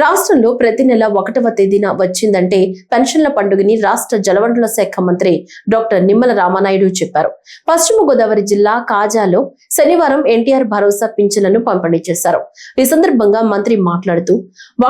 రాష్ట్రంలో ప్రతి నెల 1వ తేదీన వచ్చిందంటే పెన్షన్ల పండుగని రాష్ట్ర జలవనరుల శాఖ మంత్రి డాక్టర్ నిమ్మల రామానాయుడు చెప్పారు. పశ్చిమ గోదావరి జిల్లా కాజాలో శనివారం ఎన్టీఆర్ భరోసా పింఛన్లను పంపిణీ చేశారు. ఈ సందర్భంగా మంత్రి మాట్లాడుతూ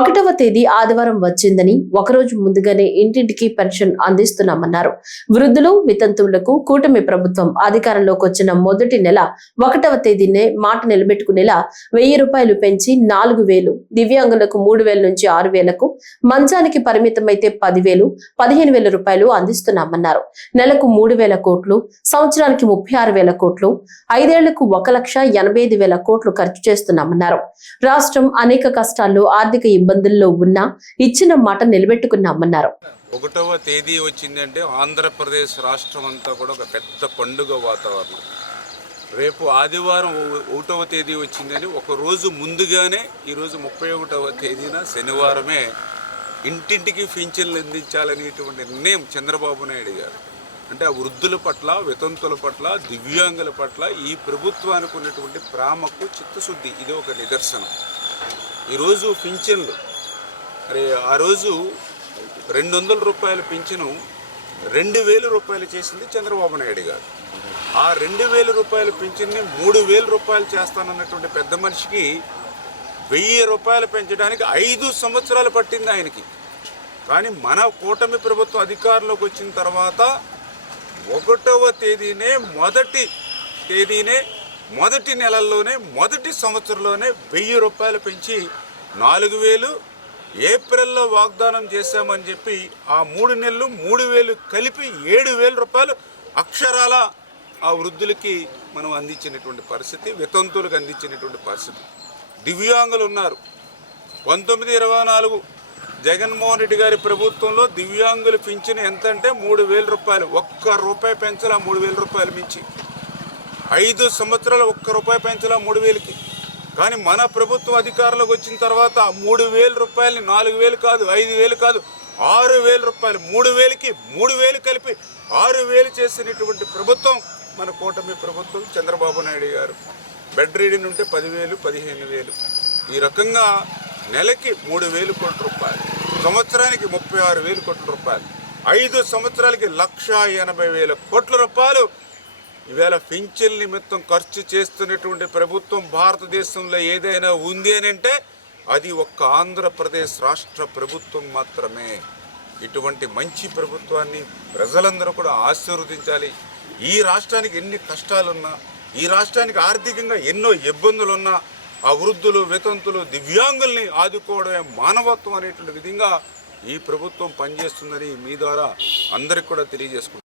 1వ తేదీ ఆదివారం వచ్చిందని ఒకరోజు ముందుగానే ఇంటింటికి పెన్షన్ అందిస్తున్నామన్నారు. వృద్ధులు వితంతువులకు కూటమి ప్రభుత్వం అధికారంలోకి వచ్చిన మొదటి నెల 1వ తేదీనే మాట నిలబెట్టుకునేలా 1000 రూపాయలు పెంచి 4000, దివ్యాంగులకు 3000 నుంచి 6000కు, మంచానికి పరిమితమైతే 10,000, 15,000 రూపాయలు అందిస్తున్నామన్నారు. నెలకు 3,000 కోట్లు, సంవత్సరానికి 36,000 కోట్లు, 5 ఏళ్లకు 1,85,000 కోట్లు ఖర్చు చేస్తున్నామన్నారు. రాష్ట్రం అనేక కష్టాల్లో ఆర్థిక ఇబ్బందుల్లో ఉన్నా ఇచ్చిన మాట నిలబెట్టుకున్నామన్నారు. 1వ తేదీ వచ్చిందంటే ఆంధ్రప్రదేశ్ రాష్ట్రం అంతా కూడా ఒక పెద్ద పండుగ వాతావరణం. రేపు ఆదివారం 1వ తేదీ వచ్చిందని ఒక రోజు ముందుగానే ఈరోజు 31వ తేదీన శనివారమే ఇంటింటికి పింఛన్లు అందించాలనేటువంటి నిర్ణయం చంద్రబాబు నాయుడు గారు. అంటే ఆ వృద్ధుల పట్ల, వితంతుల పట్ల, దివ్యాంగుల పట్ల ఈ ప్రభుత్వానికి ఉన్నటువంటి ప్రేమకు చిత్తశుద్ధి. ఇది ఒక నిదర్శనం. ఈరోజు పింఛన్లు మరి ఆ రోజు 200 రూపాయల పింఛను 2,000 రూపాయలు చేసింది చంద్రబాబు నాయుడు గారు. ఆ 2,000 రూపాయల పింఛన్ని 3,000 రూపాయలు చేస్తానన్నటువంటి పెద్ద మనిషికి 1,000 రూపాయలు పెంచడానికి 5 సంవత్సరాలు పట్టింది ఆయనకి. కానీ మన కూటమి ప్రభుత్వం అధికారంలోకి వచ్చిన తర్వాత 1వ తేదీనే మొదటి నెలల్లోనే మొదటి సంవత్సరంలోనే 1,000 రూపాయలు పెంచి 4,000 ఏప్రిల్లో వాగ్దానం చేశామని చెప్పి ఆ 3 నెలలు 3,000 కలిపి 7,000 రూపాయలు అక్షరాల ఆ వృద్ధులకి మనం అందించినటువంటి పరిస్థితి, వితంతులకు అందించినటువంటి పరిస్థితి. దివ్యాంగులు ఉన్నారు. 1924 జగన్మోహన్ రెడ్డి గారి ప్రభుత్వంలో దివ్యాంగులు పింఛను ఎంత అంటే 3,000 రూపాయలు. ₹1 పెంచలా 3,000 రూపాయలు మించి. 5 సంవత్సరాలు ₹1 పెంచలా 3,000కి. కానీ మన ప్రభుత్వం అధికారంలోకి వచ్చిన తర్వాత 3,000 రూపాయలని 4,000 కాదు, 5,000 కాదు, 6,000 రూపాయలు, 3,000కి 3,000 కలిపి 6,000 చేసినటువంటి ప్రభుత్వం మన కూటమి ప్రభుత్వం చంద్రబాబు నాయుడు గారు. బెడ్ రీడింగ్ ఉంటే 10,000, 15,000, ఈ రకంగా నెలకి 3,000 కోట్ల రూపాయలు, సంవత్సరానికి 36,000 కోట్ల రూపాయలు, 5 సంవత్సరాలకి 1,80,000 కోట్ల రూపాయలు ఈవేళ పింఛన్ నిమిత్తం ఖర్చు చేస్తున్నటువంటి ప్రభుత్వం భారతదేశంలో ఏదైనా ఉంది అని అంటే అది ఒక్క ఆంధ్రప్రదేశ్ రాష్ట్ర ప్రభుత్వం మాత్రమే. ఇటువంటి మంచి ప్రభుత్వాన్ని ప్రజలందరూ కూడా ఆశీర్వదించాలి. ఈ రాష్ట్రానికి ఎన్ని కష్టాలున్నా, ఈ రాష్ట్రానికి ఆర్థికంగా ఎన్నో ఇబ్బందులున్నా ఆ వృద్ధులు, వితంతులు, దివ్యాంగుల్ని ఆదుకోవడమే మానవత్వం అనేటువంటి విధంగా ఈ ప్రభుత్వం పనిచేస్తుందని మీ ద్వారా అందరికి కూడా తెలియజేసుకుంటున్నాను.